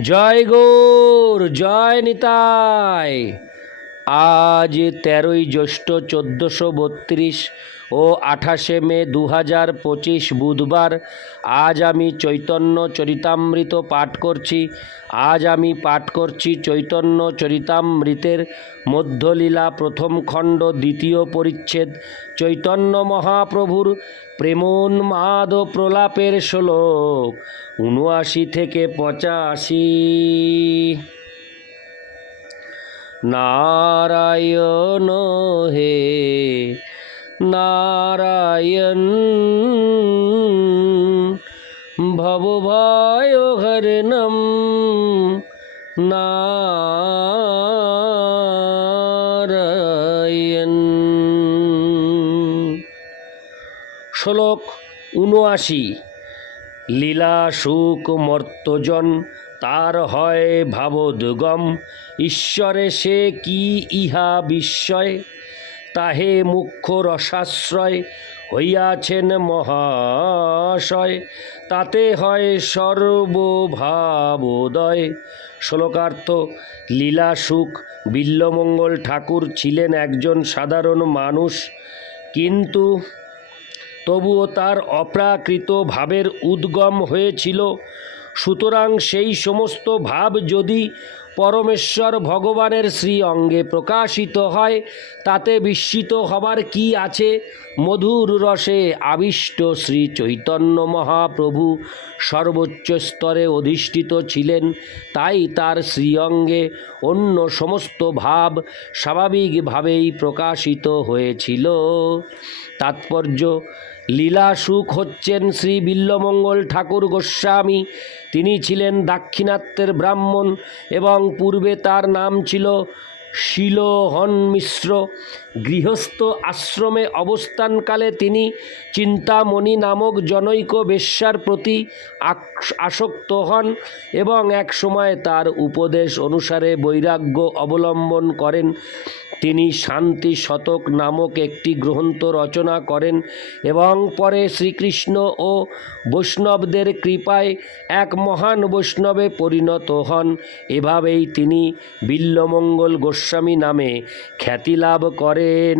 জয় গৌর জয় নিতাই। আজ তেরোই জ্যৈষ্ঠ চোদ্দোশো বত্রিশ ও আঠাশে মে দু হাজার পঁচিশ বুধবার আজ আমি চৈতন্য চরিতামৃত পাঠ করছি। আজ আমি পাঠ করছি চৈতন্য চরিতামৃতের মধ্যলীলা প্রথম খণ্ড দ্বিতীয় পরিচ্ছেদ। চৈতন্য মহাপ্রভুর প্রেমোন্মাদ প্রলাপের শ্লোক। উনআশি থেকে পঁচাশি। নারায়ণ হে নারায়ণ। ভবভয় হরণম। নারায়ণ। শ্লোক উনআশি লীলা সুখ মর্তজন তার হয় ভাবোদ্গম। ঈশ্বরে সে কি ইহা বিস্ময়? তাহে মুখ্য রসাশ্রয় হইয়াছেন মহাশয়। তাতে হয় সর্বভাবোদয়। শ্লোকার্থ, লীলা, সুখ, বিল্লমঙ্গল ঠাকুর ছিলেন একজন সাধারণ মানুষ। কিন্তু তবুও তার অপ্রাকৃত ভাবের উদ্গম হয়েছিল। সুতরাং সেই সমস্ত ভাব যদি পরমেশ্বর ভগবানের শ্রী অঙ্গে প্রকাশিত হয়, তাতে বিস্মিত হবার কি আছে? মধুর রসে আবিষ্ট শ্রী চৈতন্য মহাপ্রভু সর্বোচ্চ স্তরে অধিষ্ঠিত ছিলেন, তাই তার শ্রীঅঙ্গে অন্য সমস্ত ভাব স্বাভাবিকভাবেই প্রকাশিত হয়েছিল। তাৎপর্য, লীলা সুখ হচ্ছেন শ্রী বিল্লমঙ্গল ঠাকুর গোস্বামী। তিনি ছিলেন দাক্ষিণাত্যের ব্রাহ্মণ এবং পূর্বে তার নাম ছিল শিলোহন মিশ্র। গৃহস্থ আশ্রমে অবস্থানকালে তিনি চিন্তামণি নামক জনৈক বেশ্যার প্রতি আসক্ত হন এবং এক সময় তার উপদেশ অনুসারে বৈরাগ্য অবলম্বন করেন। তিনি শান্তি শতক নামক একটি গ্রন্থ রচনা করেন এবং পরে শ্রীকৃষ্ণ ও বৈষ্ণবদের কৃপায় এক মহান বৈষ্ণবে পরিণত হন। এভাবেই তিনি বিল্লমঙ্গল গোস্বামী নামে খ্যাতি লাভ করেন।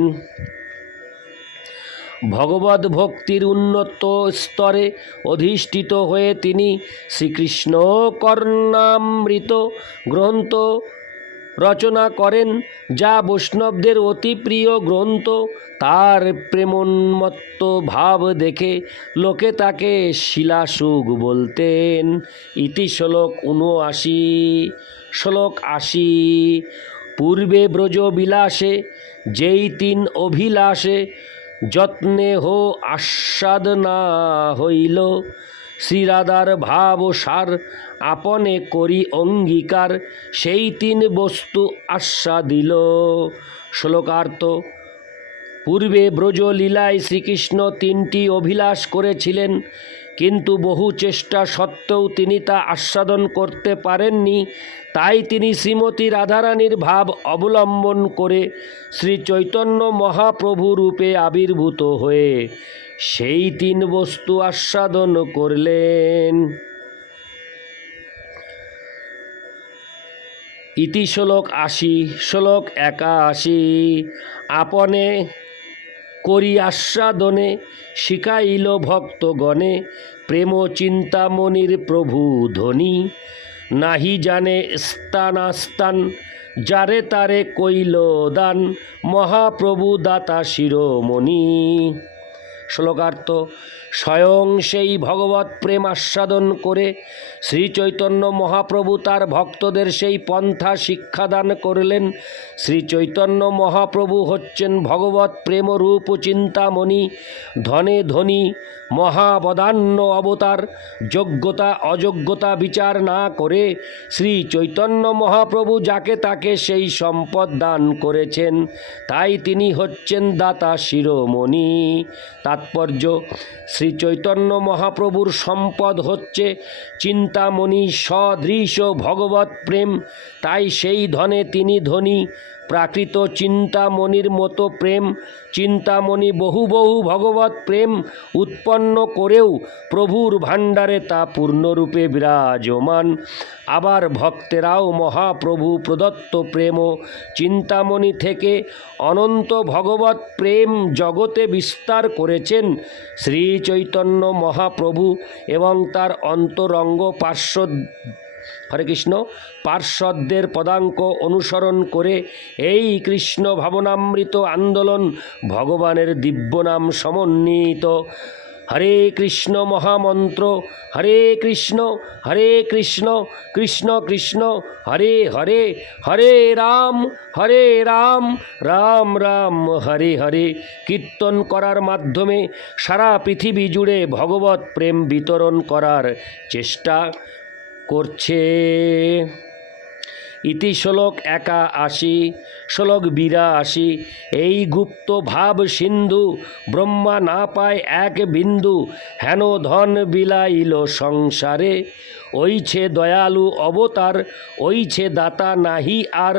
ভগবত ভক্তির উন্নত স্তরে অধিষ্ঠিত হয়ে তিনি শ্রীকৃষ্ণ কর্ণামৃত গ্রন্থ রচনা করেন যা বৈষ্ণবদের অতি প্রিয় গ্রন্থ। তার প্রেমোন্মত্ত ভাব দেখে লোকে তাকে শিলাসুখ বলতেন। ইতি শ্লোক উনআশি শ্লোক আশি। পূর্বে ব্রজ বিলাসে, যেই তিন অভিলাষে যত্নে হো আস্বাদ না হইল। শ্রীরাধার ভাব ও সার, আপনে করি অঙ্গীকার, সেই তিন বস্তু আশ্বা দিল। শ্লোকার্থ, পূর্বে ব্রজলীলায় শ্রীকৃষ্ণ তিনটি অভিলাষ করেছিলেন। কিন্তু বহু চেষ্টা সত্ত্বেও তিনি তা আস্বাদন করতে পারেননি। তাই তিনি শ্রীমতী রাধারানীর ভাব অবলম্বন করে শ্রী চৈতন্য মহাপ্রভু রূপে আবির্ভূত হয়ে সেই তিন বস্তু আস্বাদন করলেন। ইতি আশি, শ্লোক একাশি। আপনে করি আস্বাদনে, শিখাইল ভক্তগণে প্রেম চিন্তামণির প্রভু ধ্বনি নাহি জানে স্থানাস্থান, যারে তারে কইল দান মহাপ্রভু দাতা শিরোমণি। শ্লোকার্থ স্বয়ং সেই ভগবত প্রেম আস্বাদন করে শ্রীচৈতন্য মহাপ্রভু তার ভক্তদের সেই পন্থা শিক্ষাদান করলেন। শ্রী চৈতন্য মহাপ্রভু হচ্ছেন ভগবত প্রেমরূপ চিন্তামণি, ধনে ধনী মহাবদান্য অবতার, যোগ্যতা অযোগ্যতা বিচার না করে শ্রী চৈতন্য মহাপ্রভু যাকে তাকে সেই সম্পদ দান করেছেন, তাই তিনি হচ্ছেন দাতা শিরোমণি। তাৎপর্য, শ্রী চৈতন্য মহাপ্রভুর সম্পদ হচ্ছে চিন্তামণি সদৃশ ভগবত প্রেম। তাই সেই ধনে তিনি ধনী। প্রাকৃত চিন্তামণির মতো প্রেম, চিন্তামণি বহু বহু ভগবত প্রেম উৎপন্ন করেও প্রভুর ভাণ্ডারে তা পূর্ণরূপে বিরাজমান। আবার ভক্তেরাও মহাপ্রভু প্রদত্ত প্রেম, চিন্তামণি থেকে অনন্ত ভগবত প্রেম জগতে বিস্তার করেছেন শ্রী চৈতন্য মহাপ্রভু এবং তার অন্তরঙ্গ পার্শ্বদ হরে কৃষ্ণ পার্শ্বদের পদাঙ্ক অনুসরণ করে এই কৃষ্ণ ভাবনামৃত আন্দোলন ভগবানের দিব্য নাম সমন্বিত। হরে কৃষ্ণ মহামন্ত্র, হরে কৃষ্ণ হরে কৃষ্ণ কৃষ্ণ কৃষ্ণ, হরে হরে হরে রাম হরে রাম রাম রাম, হরে হরে। কীর্তন করার মাধ্যমে সারা পৃথিবী জুড়ে ভগবত প্রেম বিতরণ করার চেষ্টা করছে। ইতি শ্লোক একা আশি শ্লোক বিরাশি। এই গুপ্ত ভাব সিন্ধু, ব্রহ্মা না পায় এক বিন্দু, হেন ধন বিলাইল সংসারে। ওইছে দয়ালু অবতার ওইছে দাতা নাহি আর,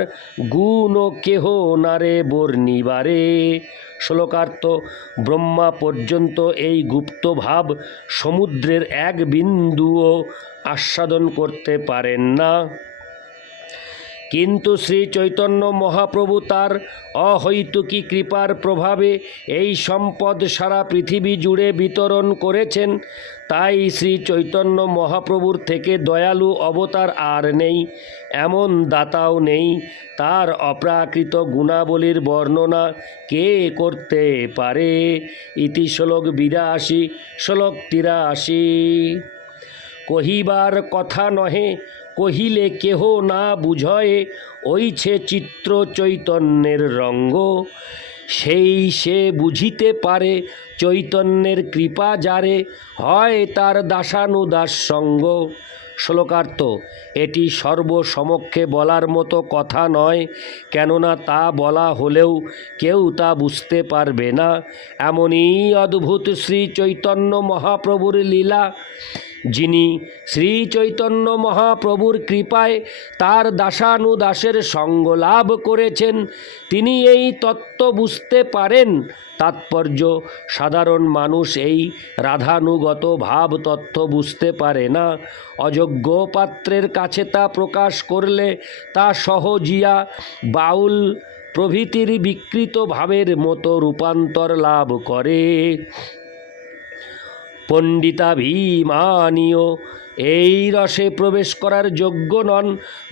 গুণ কেহ নারে বর্ণিবারে। শ্লোকার্থ, ব্রহ্মা পর্যন্ত এই গুপ্ত ভাব সমুদ্রের এক বিন্দুও আস্বাদন করতে পারেন না। কিন্তু শ্রী চৈতন্য মহাপ্রভু তার অহৈতুকী কৃপার প্রভাবে এই সম্পদ সারা পৃথিবী জুড়ে বিতরণ করেছেন, তাই শ্রী চৈতন্য মহাপ্রভুর থেকে দয়ালু অবতার আর নেই, এমন দাতাও নেই, তার অপ্রাকৃত গুণাবলীর বর্ণনা কে করতে পারে? ইতি শ্লোক বিরাশি, শ্লোক তিরাশি। কহিবার কথা নহে কহিলে কেহ না বুঝয়ে ওইছে চিত্র চৈতন্যের রঙ্গ। সেই সে বুঝিতে পারে, চৈতন্যের কৃপা যারে, হয় তার দাসানুদাস সঙ্গ। শ্লোকার্থ, এটি সর্বসমক্ষে বলার মতো কথা নয়, কেননা তা বলা হলেও কেউ তা বুঝতে পারবে না। এমনই অদ্ভুত শ্রী চৈতন্য মহাপ্রভুর লীলা। যিনি শ্রী চৈতন্য মহাপ্রভুর কৃপায় তার দাসানুদাসের সঙ্গ লাভ করেছেন, তিনি এই তত্ত্ব বুঝতে পারেন। তাৎপর্য, সাধারণ মানুষ এই রাধানুগত ভাব তত্ত্ব বুঝতে পারে না। অযোগ্য পাত্রের কাছে তা প্রকাশ করলে তা সহজিয়া বাউল প্রভৃতির বিকৃত ভাবের মতো রূপান্তর লাভ করে। পণ্ডিতাভিমানীয় এই রসে প্রবেশ করার যোগ্য নন।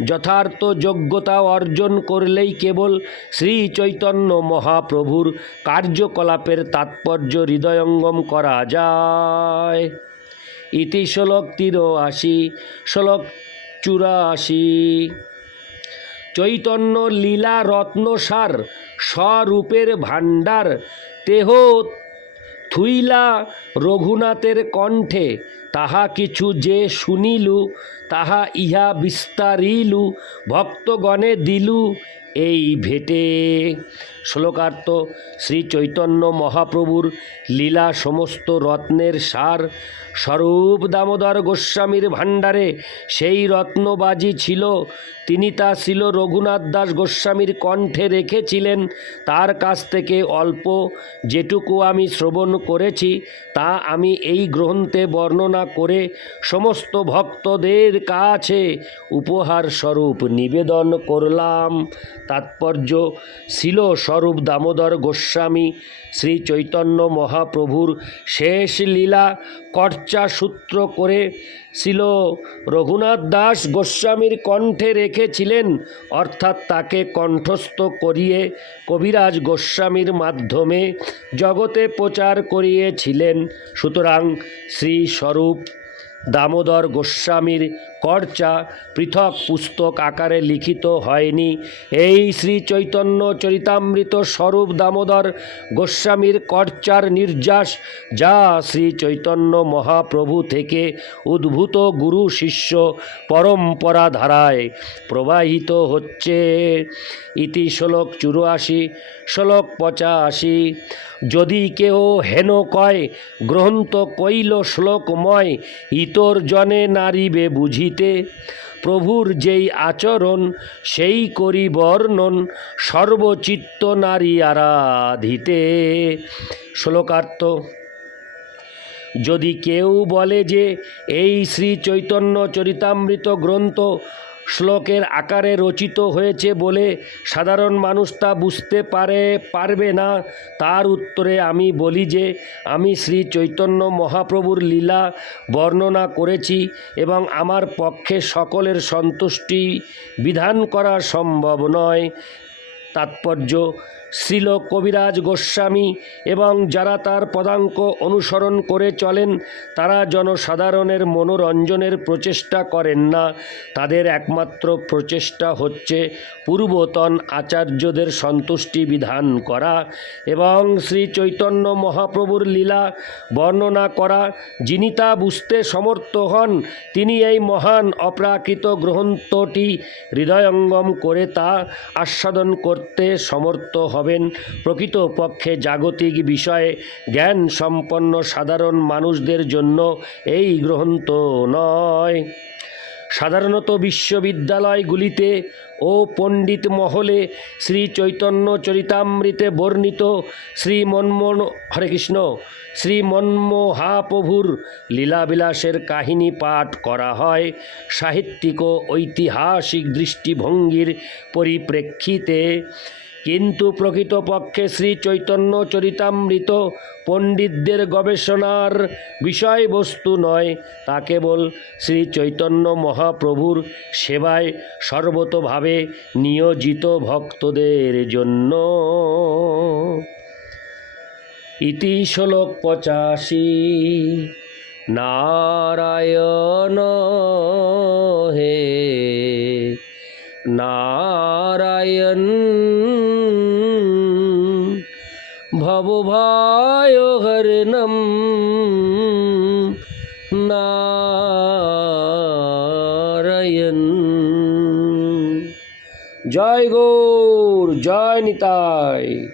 যথার্থ যোগ্যতা অর্জন করলেই কেবল শ্রী চৈতন্য মহাপ্রভুর কার্যকলাপের তাৎপর্য হৃদয়ঙ্গম করা যায়। ইতি শ্লোক তিরাশি শ্লোক চুরাশি। চৈতন্য লীলা রত্নসার স্বরূপের ভাণ্ডার, তেহ থুইলা রঘুনাথের কণ্ঠে তাহা কিছু যে শুনিলু তাহা ইহা বিস্তারিলু ভক্তগণে দিলু এই ভেটে। শ্লোকার্থ শ্রী চৈতন্য মহাপ্রভুর লীলা সমস্ত রত্নের সার। স্বরূপ দামোদর গোস্বামীর ভাণ্ডারে সেই রত্নবাজি ছিল। তিনি তা ছিল রঘুনাথ দাস গোস্বামীর কণ্ঠে রেখেছিলেন। তার কাছ থেকে অল্প যেটুকু আমি শ্রবণ করেছি, তা আমি এই গ্রন্থে বর্ণনা করে সমস্ত ভক্তদের কাছে উপহার স্বরূপ নিবেদন করলাম। তাৎপর্য ছিল স্বরূপ দামোদর গোস্বামী, শ্রী চৈতন্য মহাপ্রভুর শেষ লীলা কর্চা সূত্র করে ছিল রঘুনাথ দাস গোস্বামীর কণ্ঠে রেখেছিলেন, অর্থাৎ তাকে কণ্ঠস্থ করিয়ে কবিরাজ গোস্বামীর মাধ্যমে জগতে প্রচার করিয়েছিলেন। সুতরাং শ্রী স্বরূপ দামোদর গোস্বামীর কর্চা পৃথক পুস্তক আকারে লিখিত হয়নি। এই শ্রী চৈতন্য চরিতামৃত স্বরূপ দামোদর গোস্বামীর কর্চার নির্যাস, যা শ্রী চৈতন্য মহাপ্রভু থেকে উদ্ভূত গুরু শিষ্য পরম্পরা ধারায় প্রবাহিত হচ্ছে। ইতি শ্লোক চুরাশি, শ্লোক পঁচাশি, যদি কেহ হেন কয়, গ্রন্থ কইল শ্লোকময়, ইতর জনে নারিবে বুঝিতে প্রভুর যেই আচরণ, সেই করি বর্ণন সর্বচিত্ত নারী আরাধিতে। শ্লোকার্থ, যদি কেউ বলে যে, এই শ্রী চৈতন্য চরিতামৃত গ্রন্থ শ্লোকের আকারে রচিত হয়েছে বলে সাধারণ মানুষ তা বুঝতে পারে, পারবে না। তার উত্তরে আমি বলি যে, আমি শ্রী চৈতন্য মহাপ্রভুর লীলা বর্ণনা করেছি এবং আমার পক্ষে সকলের সন্তুষ্টি বিধান করা সম্ভব নয়। তাৎপর্য শ্রীল কবিরাজ গোস্বামী এবং যারা তার পদাঙ্ক অনুসরণ করে চলেন, তারা জনসাধারণের মনোরঞ্জনের প্রচেষ্টা করেন না। তাদের একমাত্র প্রচেষ্টা হচ্ছে পূর্বতন আচার্যদের সন্তুষ্টি বিধান করা এবং শ্রী চৈতন্য মহাপ্রভুর লীলা বর্ণনা করা। যিনি তা বুঝতে সমর্থ হন, তিনি এই মহান অপ্রাকৃত গ্রন্থটি হৃদয়ঙ্গম করে তা আস্বাদন করতে সমর্থ হবেন প্রকৃতপক্ষে জাগতিক বিষয়ে জ্ঞান সম্পন্ন সাধারণ মানুষদের জন্য এই গ্রন্থ নয়। সাধারণত বিশ্ববিদ্যালয়গুলিতে ও পণ্ডিত মহলে শ্রী চৈতন্য চরিতামৃতে বর্ণিত শ্রী মনমোহন, হরে কৃষ্ণ, শ্রী মনমোহাপ্রভুর লীলাবিলাসের কাহিনী পাঠ করা হয়। সাহিত্যিক ও ঐতিহাসিক দৃষ্টিভঙ্গির পরিপ্রেক্ষিতে কিন্তু প্রকৃতপক্ষে শ্রী চৈতন্য চরিতামৃত পণ্ডিতদের গবেষণার বিষয়বস্তু নয়, তা কেবল শ্রী চৈতন্য মহাপ্রভুর সেবায় সর্বতভাবে নিয়োজিত ভক্তদের জন্য। ইতি শ্লোক পঁচাশি, নারায়ণ হে নারায়ণ। ভবভায় হরণম। নারায়ণ। জয় গৌর জয় নিতাই।